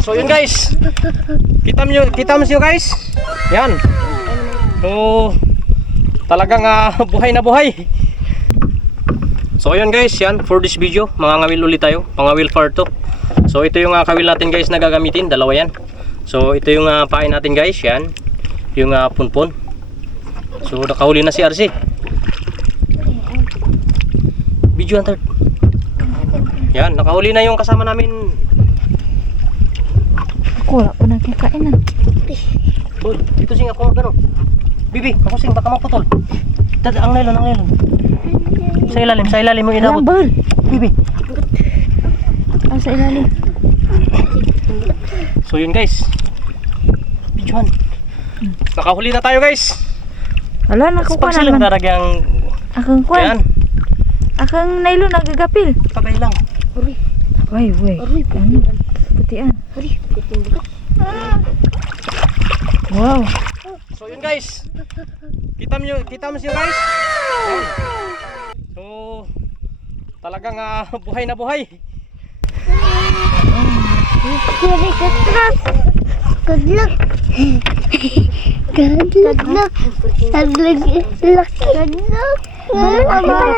So yun guys. Kita mo siyo guys. Yan. So talagang buhay na buhay. So ayun guys, yan for this video, mangangawil ulit tayo, pangawil part 2. So ito yung kawil natin guys na gagamitin, dalawa yan. So ito yung pain natin guys, yan. Yung punpon. So nakahuli na si RC. Video ang third. Yan, nakahuli na yung kasama namin. Ako wala pa nagkakainan. Uy, dito sing ako gano. Bibi, ako sing baka maputol. Ang nylon. Sa ilalim mo inabot. Lambal. Bibi. Sa ilalim. So yun guys. Videohan. Nakahuli na tayo guys. Wala na ko Pag na silang naman. daragang Akang kwan. yan. Akang nylon nagagapil. Pabay lang. Way. Ano? Putian. Wow. So yun guys. Kita mo siya guys. Yan. So talagang buhay na buhay. Good luck.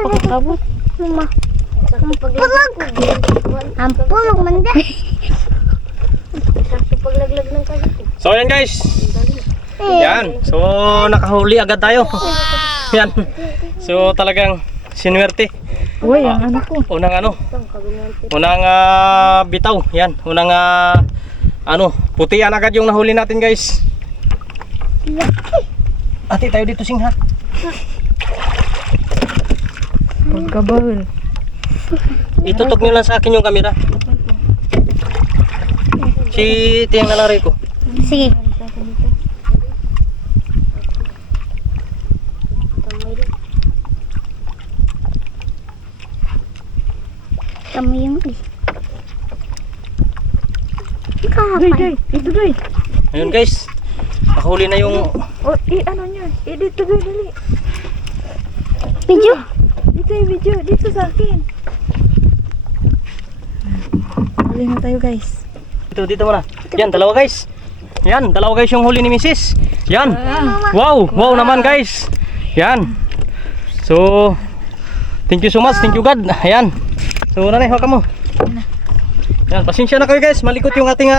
Pakabot. Ampulog man dyan. So yan guys. Yan. So nakahuli agad tayo. Yan. So talagang sinuwerte. Uy, ang ano ko. Unang bitaw. Yan. Unang putian agad yung nahuli natin guys. Ate tayo dito sing ha. Pagkabawal. Itutok nyo lang sa akin yung camera. Si tiyang nalari ko. Sige. Kamu yung Doy. Ito doy. Ayun guys. Nakahuli na yung Oh, ano nyo? Dito doy, dali. video. Dito yung video. Dito sa akin. Huli na tayo guys. dito muna. Yan, dalawa guys. Yan, dalawa guys yung huli ni Mrs. Yan. Wow naman guys. Yan. So, thank you so much. Thank you God. Ayan. So, nanay, hawak mo. Yan, pasensya na kayo guys. Malikot yung ating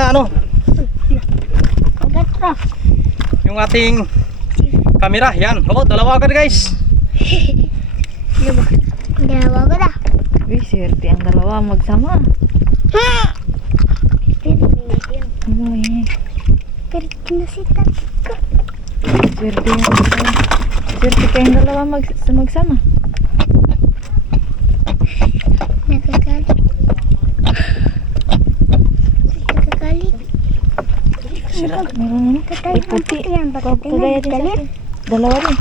yung ating camera. Yan. Oh, dalawa agad guys. Dalawa ko na. Uy, swerte ang dalawa magsama. Uy, Karit na si tatko. swerte yung dalawa. Swerte kayong dalawa magsama. Nagagalit. Nagagalit. Sira. Meron ano? Katay puti yan. Bakit Pagtulaya din sa akin. Dalawa rin.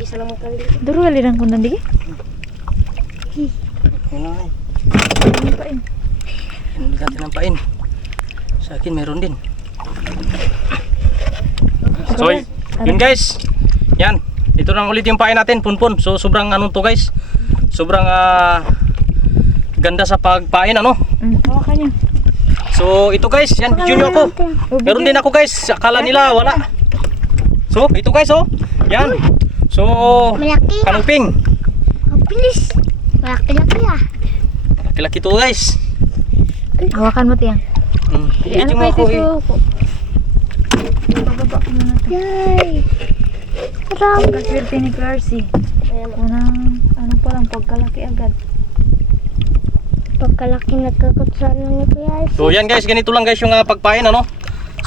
Isa lang mo kagalit. Duro aliran ko nandig. Yan nanay. Ano pa in? Pinulit natin ang pain. Sa akin meron din. So, yun guys. Yan. Ito na ulit yung pain natin, punpun. So, sobrang to guys. Sobrang ganda sa pagpain Hawakan nyo. So, ito guys. Yan, video nyo ako. Meron din ako guys. Akala nila wala. So, ito guys oh. Yan. So, Malaki. kanuping. Ang bilis. Malaki-laki ah. Laki-laki to guys. Hawakan mo tiyang. Video Ano mo pa ako ito? Bababa ko muna ito. Yay. Marami. Kaswerte ni Clarcy. Unang pa lang pagkalaki agad. Pagkalaki nagkakutsana ni Kuya Alfie. So, yan guys. Ganito lang guys yung pagpain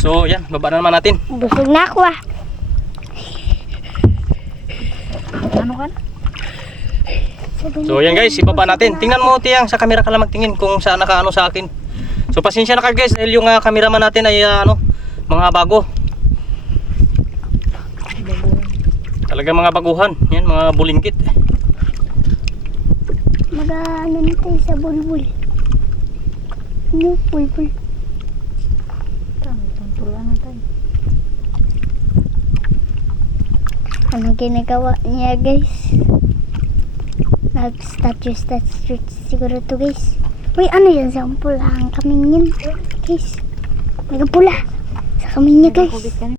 So, yan. Baba na naman natin. Busog na ako ah. Ano ka na? So yan guys, ibaba natin. Tingnan mo tiyang sa camera ka lang magtingin kung saan nakaano sa akin. So pasensya na kayo guys dahil yung cameraman natin ay mga bago. Talaga mga baguhan. Yan, mga bulingkit. Mag-ano tayo sa bulbul. Ano? Bulbul. Tantulan na tayo. Ano ginagawa niya guys? Nag-statue siguro to guys. Uy, ano yan? Sampul ang kaming yun. guys. Nagapula. Sa kamay niya guys. Kubit ka na.